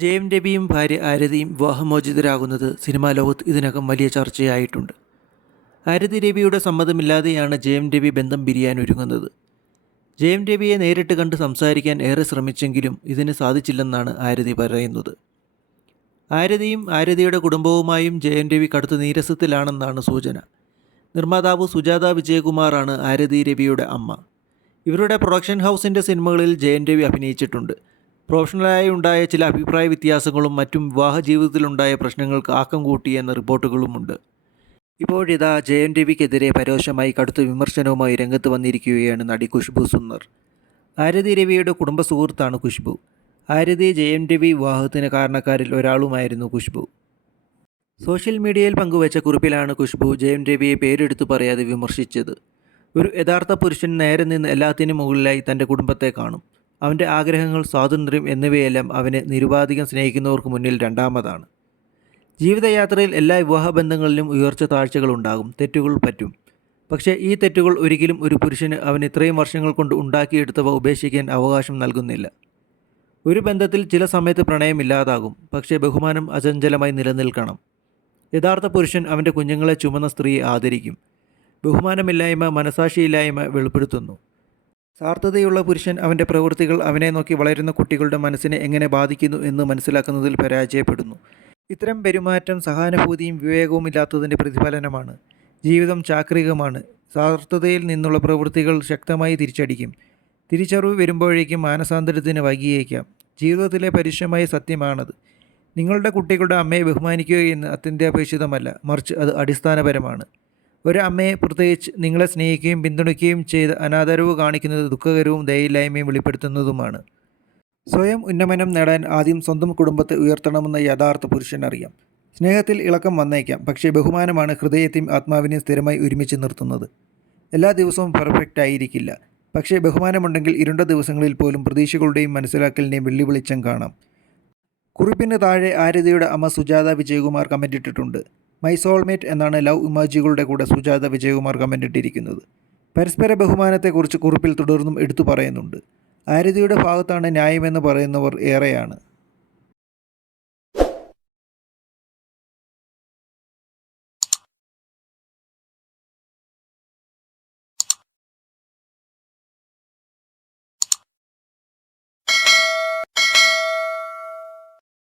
ജയം രവിയും ഭാര്യ ആരതിയും വിവാഹമോചിതരാകുന്നത് സിനിമാ ലോകത്ത് ഇതിനകം വലിയ ചർച്ചയായിട്ടുണ്ട്. ആരതി രവിയുടെ സമ്മതമില്ലാതെയാണ് ജയം രവി ബന്ധം പിരിയാൻ ഒരുങ്ങുന്നത്. ജയം രവിയെ നേരിട്ട് കണ്ട് സംസാരിക്കാൻ ഏറെ ശ്രമിച്ചെങ്കിലും ഇതിന് സാധിച്ചില്ലെന്നാണ് ആരതി പറയുന്നത്. ആരതിയും ആരതിയുടെ കുടുംബവുമായും ജയം രവി കടുത്ത നീരസത്തിലാണെന്നാണ് സൂചന. നിർമ്മാതാവ് സുജാത വിജയകുമാറാണ് ആരതി രവിയുടെ അമ്മ. ഇവരുടെ പ്രൊഡക്ഷൻ ഹൗസിന്റെ സിനിമകളിൽ ജയൻ രവി അഭിനയിച്ചിട്ടുണ്ട്. പ്രൊഫഷണലായി ഉണ്ടായ ചില അഭിപ്രായ വ്യത്യാസങ്ങളും മറ്റും വിവാഹ ജീവിതത്തിലുണ്ടായ പ്രശ്നങ്ങൾക്ക് ആക്കം കൂട്ടിയെന്ന റിപ്പോർട്ടുകളുമുണ്ട്. ഇപ്പോഴിതാ ജയൻ രവിക്കെതിരെ പരോക്ഷമായി കടുത്ത വിമർശനവുമായി രംഗത്ത് വന്നിരിക്കുകയാണ് നടി ഖുഷ്ബു സുന്ദർ. ആരതി രവിയുടെ കുടുംബ സുഹൃത്താണ് ഖുഷ്ബു. ആരതി ജയൻ രവി വിവാഹത്തിന് കാരണക്കാരിൽ ഒരാളുമായിരുന്നു ഖുഷ്ബു. സോഷ്യൽ മീഡിയയിൽ പങ്കുവച്ച കുറിപ്പിലാണ് ഖുഷ്ബു ജയൻ രവിയെ പേരെടുത്തു പറയാതെ വിമർശിച്ചത്. ഒരു യഥാർത്ഥ പുരുഷൻ നേരെ നിന്ന് എല്ലാത്തിനും മുകളിലായി തന്റെ കുടുംബത്തെ കാണും. അവന്റെ ആഗ്രഹങ്ങൾ സ്വാതന്ത്ര്യം എന്നിവയെല്ലാം അവനെ നിരുപാധികം സ്നേഹിക്കുന്നവർക്ക് മുന്നിൽ രണ്ടാമതാണ്. ജീവിതയാത്രയിൽ എല്ലാ വിവാഹബന്ധങ്ങളിലും ഉയർച്ച താഴ്ചകളുണ്ടാകും തെറ്റുകൾ പറ്റും. പക്ഷേ ഈ തെറ്റുകൾ ഒരിക്കലും ഒരു പുരുഷന് അവൻ ഇത്രയും വർഷങ്ങൾ കൊണ്ട് ഉണ്ടാക്കിയെടുത്തവ ഉപേക്ഷിക്കാൻ അവകാശം നൽകുന്നില്ല. ഒരു ബന്ധത്തിൽ ചില സമയത്ത് പ്രണയമില്ലാതാകും പക്ഷേ ബഹുമാനം അചഞ്ചലമായി നിലനിൽക്കണം. യഥാർത്ഥ പുരുഷൻ അവന്റെ കുഞ്ഞുങ്ങളെ ചുമന്ന സ്ത്രീയെ ആദരിക്കും. ബഹുമാനമില്ലായ്മ മനസാക്ഷിയില്ലായ്മ വെളിപ്പെടുത്തുന്നു. സാർത്ഥതയുള്ള പുരുഷൻ അവന്റെ പ്രവൃത്തികൾ അവനെ നോക്കി വളരുന്ന കുട്ടികളുടെ മനസ്സിനെ എങ്ങനെ ബാധിക്കുന്നു എന്ന് മനസ്സിലാക്കുന്നതിൽ പരാജയപ്പെടുന്നു. ഇത്തരം പെരുമാറ്റം സഹാനുഭൂതിയും വിവേകവും ഇല്ലാത്തതിന്റെ പ്രതിഫലനമാണ്. ജീവിതം ചാക്രികമാണ്. സാർത്ഥതയിൽ നിന്നുള്ള പ്രവൃത്തികൾ ശക്തമായി തിരിച്ചടിക്കും. തിരിച്ചറിവ് വരുമ്പോഴേക്കും മാനസാന്തരത്തിന് വൈകിയേക്കാം. ജീവിതത്തിലെ പരുഷമായ സത്യമാണത്. നിങ്ങളുടെ കുട്ടികളുടെ അമ്മയെ ബഹുമാനിക്കുക എന്ന് അത്യന്താപേക്ഷിതമല്ല. മറിച്ച് അത് അടിസ്ഥാനപരമാണ്. ഒരു അമ്മയെ പ്രത്യേകിച്ച് നിങ്ങളെ സ്നേഹിക്കുകയും പിന്തുണയ്ക്കുകയും ചെയ്ത് അനാദരവ് കാണിക്കുന്നത് ദുഃഖകരവും ദയയില്ലായ്മയും വെളിപ്പെടുത്തുന്നതുമാണ്. സ്വയം ഉന്നമനം നേടാൻ ആദ്യം സ്വന്തം കുടുംബത്തെ ഉയർത്തണമെന്ന യഥാർത്ഥ പുരുഷൻ അറിയാം. സ്നേഹത്തിൽ ഇളക്കം വന്നേക്കാം പക്ഷേ ബഹുമാനമാണ് ഹൃദയത്തെയും ആത്മാവിനെയും സ്ഥിരമായി ഒരുമിച്ച് നിർത്തുന്നത്. എല്ലാ ദിവസവും പെർഫെക്റ്റ് ആയിരിക്കില്ല പക്ഷേ ബഹുമാനമുണ്ടെങ്കിൽ ഇരുണ്ട ദിവസങ്ങളിൽ പോലും പ്രതീക്ഷകളുടെയും മനസ്സിലാക്കലിന്റെയും വെള്ളി വെളിച്ചം കാണാം. കുറിപ്പിന് താഴെ ആരതിയുടെ അമ്മ സുജാത വിജയകുമാർ കമന്റ് ഇട്ടിട്ടുണ്ട്. മൈ സോൾമേറ്റ് എന്നാണ് ലവ് ഇമോജികളുടെ കൂടെ സുജാത വിജയകുമാർ കമന്റ് ഇട്ടിരിക്കുന്നത്. പരസ്പര ബഹുമാനത്തെക്കുറിച്ച് കുറിപ്പിൽ തുടർന്നും എടുത്തു പറയുന്നുണ്ട്. ആരതിയുടെ ഭാഗത്താണ് ന്യായമെന്ന് പറയുന്നവർ ഏറെയാണ്.